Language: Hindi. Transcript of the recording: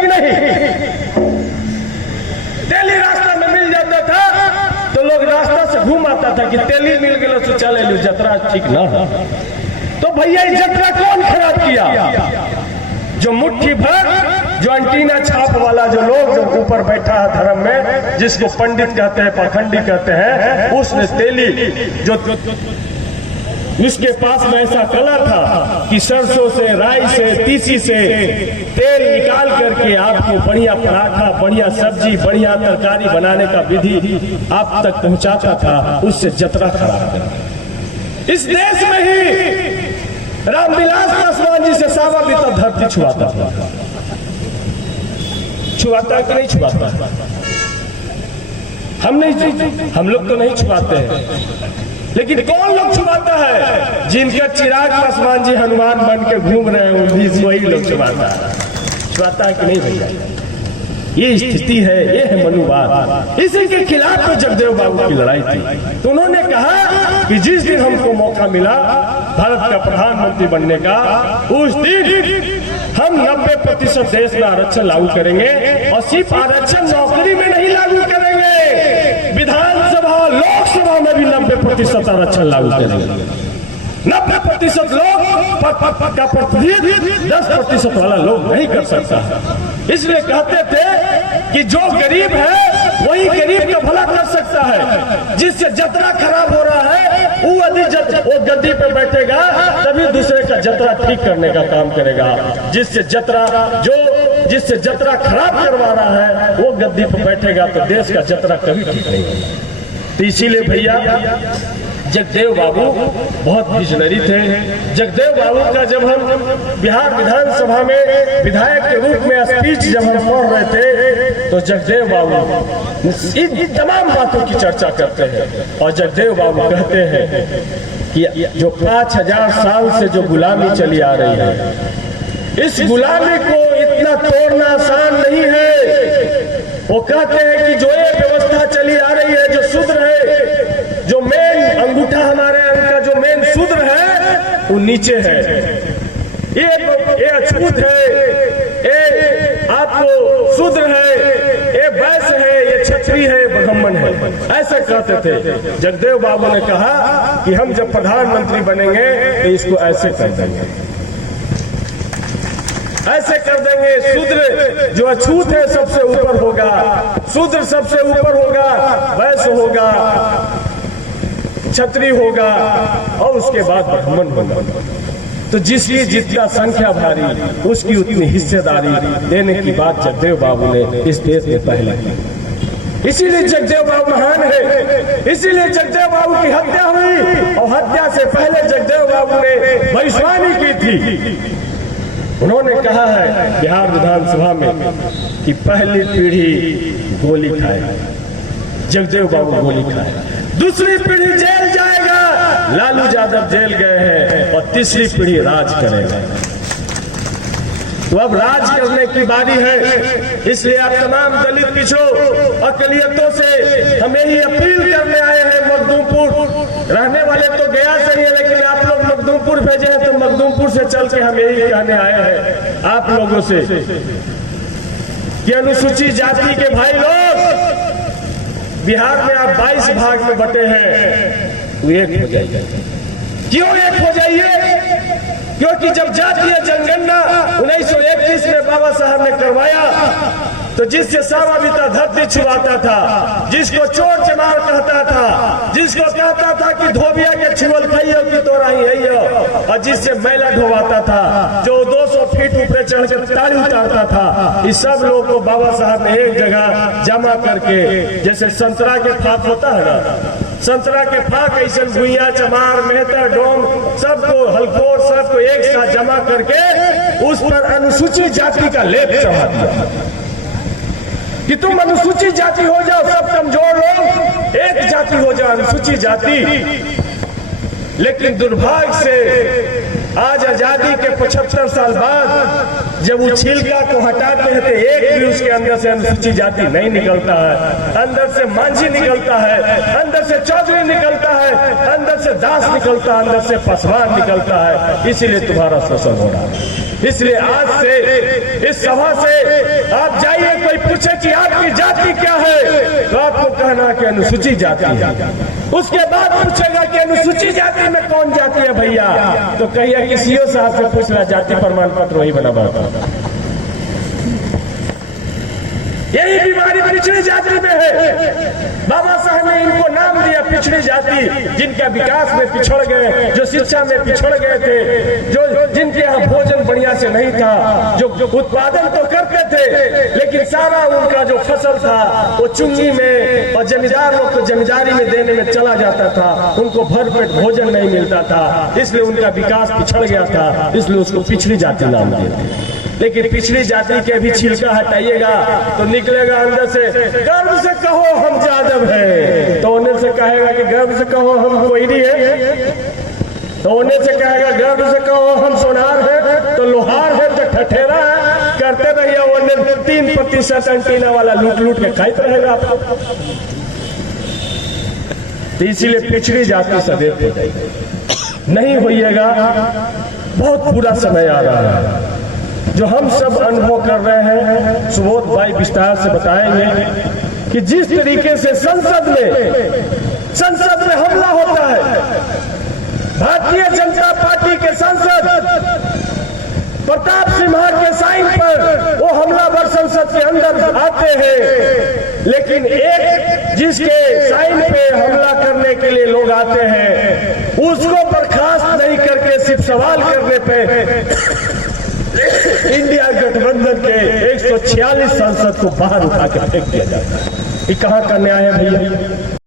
कि नहीं? तेली रास्ता में मिल जाता था तो लोग रास्ता से घूम आता था कि तेली मिल गए तो चले लो, जतरा ठीक ना हो। तो भैया ये जतरा कौन खराब किया? जो मुट्ठी भर, जो एंटीना छाप वाला जो लोग जो ऊपर बैठा है धर्म में, जिसको पंडित कहते हैं, पाखंडी कहते हैं, उसने तेली जो उसके पास में ऐसा कला था कि सरसों से, राई से, तीसी से तेल निकाल करके आपको बढ़िया पराठा, बढ़िया सब्जी, बढ़िया तरकारी बनाने का विधि आप तक पहुंचाता था। उससे जतरा खराब कर। इस देश में ही रामविलास पासवान जी से सावा भी तो धरती छुआता था। छुआता कि नहीं छुआता? हम लोग तो नहीं छुआते हैं, लेकिन कौन लोग छुपाता है? जिनके चिराग पासवान जी हनुमान बन के घूम रहे हैं, वही लोग छुपाता है। छुपाता है कि नहीं भैया? ये स्थिति है, ये है मनुवाद। इसी के खिलाफ तो जगदेव बाबू की लड़ाई थी। तो उन्होंने कहा कि जिस दिन हमको मौका मिला भारत का प्रधानमंत्री बनने का, उस दिन हम 90% देश में आरक्षण लागू करेंगे। और सिर्फ आरक्षण नौकरी में नहीं लागू करेंगे, विधानसभा, लोकसभा में भी 90% आरक्षण लागू करेंगे। 90% लोग का प्रतिनिधित्व 10% वाला लोग नहीं कर सकता। इसलिए कहते थे कि जो गरीब है वही गरीब का भला कर सकता है। जिससे जतरा खराब हो रहा है वो वो गद्दी पे बैठेगा तभी दूसरे का जतरा ठीक करने का काम करेगा। जिससे जतरा खराब करवा रहा है वो गद्दी पे बैठेगा तो देश का जतरा कभी ठीक नहीं होगा। तो इसीलिए भैया जगदेव बाबू बहुत विजनरी थे। जगदेव बाबू का जब हम बिहार विधानसभा में विधायक के रूप में स्पीच जब हम पढ़ रहे थे तो जगदेव बाबू इन तमाम बातों की चर्चा करते हैं। और जगदेव बाबू कहते हैं कि जो 5000 साल से जो गुलामी चली आ रही है, इस गुलामी को इतना तोड़ना आसान नहीं है। वो कहते हैं कि जो ये व्यवस्था चली आ रही है, जो शूद्र है, जो मेन अंगूठा हमारे अंग का जो मेन शूद्र है वो नीचे है, ये अछूत है, ये आपको शूद्र है, ये वैश्य है, ये क्षत्रिय है, ब्राह्मण है, ऐसे कहते थे। जगदेव बाबू ने कहा कि हम जब प्रधानमंत्री बनेंगे तो इसको ऐसे कर देंगे, ऐसे कर देंगे। शूद्र जो अछूत है सबसे ऊपर होगा, शूद्र सबसे ऊपर होगा, वैश्य होगा, क्षत्रिय होगा और उसके बाद ब्राह्मण होगा। तो जिसकी जितना संख्या भारी उसकी उतनी हिस्सेदारी देने की बात जगदेव बाबू ने इस देश में पहले की। इसीलिए जगदेव बाबू महान है, इसीलिए जगदेव बाबू की हत्या हुई और हत्या से पहले जगदेव बाबू ने भविष्यवाणी की थी। उन्होंने कहा है बिहार विधानसभा में कि पहली पीढ़ी गोली खाए, जगदेव बाबू गोली खाए, दूसरी पीढ़ी जेल जाएगा, लालू यादव जेल गए हैं, और तीसरी पीढ़ी राज करेगा। तो अब राज करने की बारी है। इसलिए आप तमाम दलित पिछड़ों अकलियतों से हम यही अपील करने आए हैं। मखदूमपुर रहने वाले तो गया से ही है, लेकिन आप लोग मखदूमपुर भेजे हैं तो मखदूमपुर से चल के हम यही कहने आए हैं आप लोगों से कि अनुसूचित जाति के भाई लोग, बिहार में आप 22 भाग में बटे हैं, तो एक हो जाइए। क्यों एक हो जाइए? क्योंकि जब जातीय जनगणना 1921 में बाबा साहब ने करवाया तो जिससे सावाबिता धरती छुआता था, जिसको चोर चमार कहता था, जिसको कहता था कि धोबिया के छुअल खाइयो कि तोरा ही है, और जिससे मैला ढोवाता था, जो 200 फीट ऊपर चढ़ कर ताड़ी उतारता था, इस सब लोग को बाबा साहब ने एक जगह जमा करके, जैसे संतरा के फाक होता है ना, संतरा के फाक ऐसे भुइया चमार मेहतर डोम सबको हलकोर सबको एक साथ जमा करके उस पर अनुसूचित जाति का लेप चढ़ा दिया कि तुम अनुसूचित जाति हो जाओ, सब कमजोर लोग एक जाति हो जाओ, अनुसूचित जाति। लेकिन दुर्भाग्य से आज आजादी के 75 साल बाद जब वो छिलका को हटाते हैं तो एक भी उसके अंदर से अनुसूचित जाति नहीं निकलता है। अंदर से मांझी निकलता है, अंदर से चौधरी निकलता है, अंदर से दास निकलता है, अंदर से पासवान निकलता है। इसीलिए तुम्हारा शोषण हो रहा है। इसलिए आज से इस सभा से आप जाइए, कोई पूछे कि आपकी जाति क्या है तो आपको कहना कि अनुसूचित जाति है। उसके बाद पूछेगा कि अनुसूचित जाति में कौन जाति है भैया, तो कहिए किसी साहब से पूछ रहा, जाति प्रमाण पत्र वही बना पाता। यही बीमारी पिछड़ी जाति में है। बाबा साहब ने इनको नाम दिया पिछड़ी जाति, जिनका विकास में पिछड़ गए, जो शिक्षा में पिछड़ गए थे, जो जिनके यहाँ भोजन बढ़िया से नहीं था, जो उत्पादन तो करते थे लेकिन सारा उनका जो फसल था वो चुंगी में और जमींदार लोग को जमींदारी में देने में चला जाता था। उनको भरपेट भोजन नहीं मिलता था, इसलिए उनका विकास पिछड़ गया था, इसलिए उसको पिछड़ी जाति नाम दिया। लेकिन पिछड़ी जाति के भी छिलका हटाइएगा तो निकलेगा अंदर से, गर्व से कहो हम जादव है, तो उन्हें से कहेगा कि गर्व से कहो हम कोयरी है, तो उन्हें से कहेगा गर्व से कहो हम सोनार है, तो लोहार है, तो ठठेरा है। करते रहिए, उन्हें 3% एंटीना वाला लूट लूट के खाते रहेगा आपको। तो इसीलिए पिछड़ी जाति सदैव हो जाएगी, नहीं होइएगा। बहुत बुरा समय आ रहा है जो हम सब अनुभव कर रहे हैं। सुबोध भाई विस्तार से बताएंगे कि जिस तरीके से संसद में हमला होता है, भारतीय जनता पार्टी के सांसद प्रताप सिंह के साइन पर वो हमलावर संसद के अंदर आते हैं, लेकिन एक जिसके साइन पे हमला करने के लिए लोग आते हैं उसको बर्खास्त नहीं करके सिर्फ सवाल करने पे इंडिया गठबंधन के 146 सांसद को बाहर उठा के फेंक दिया जाता है। ये कहाँ का न्याय है भैया?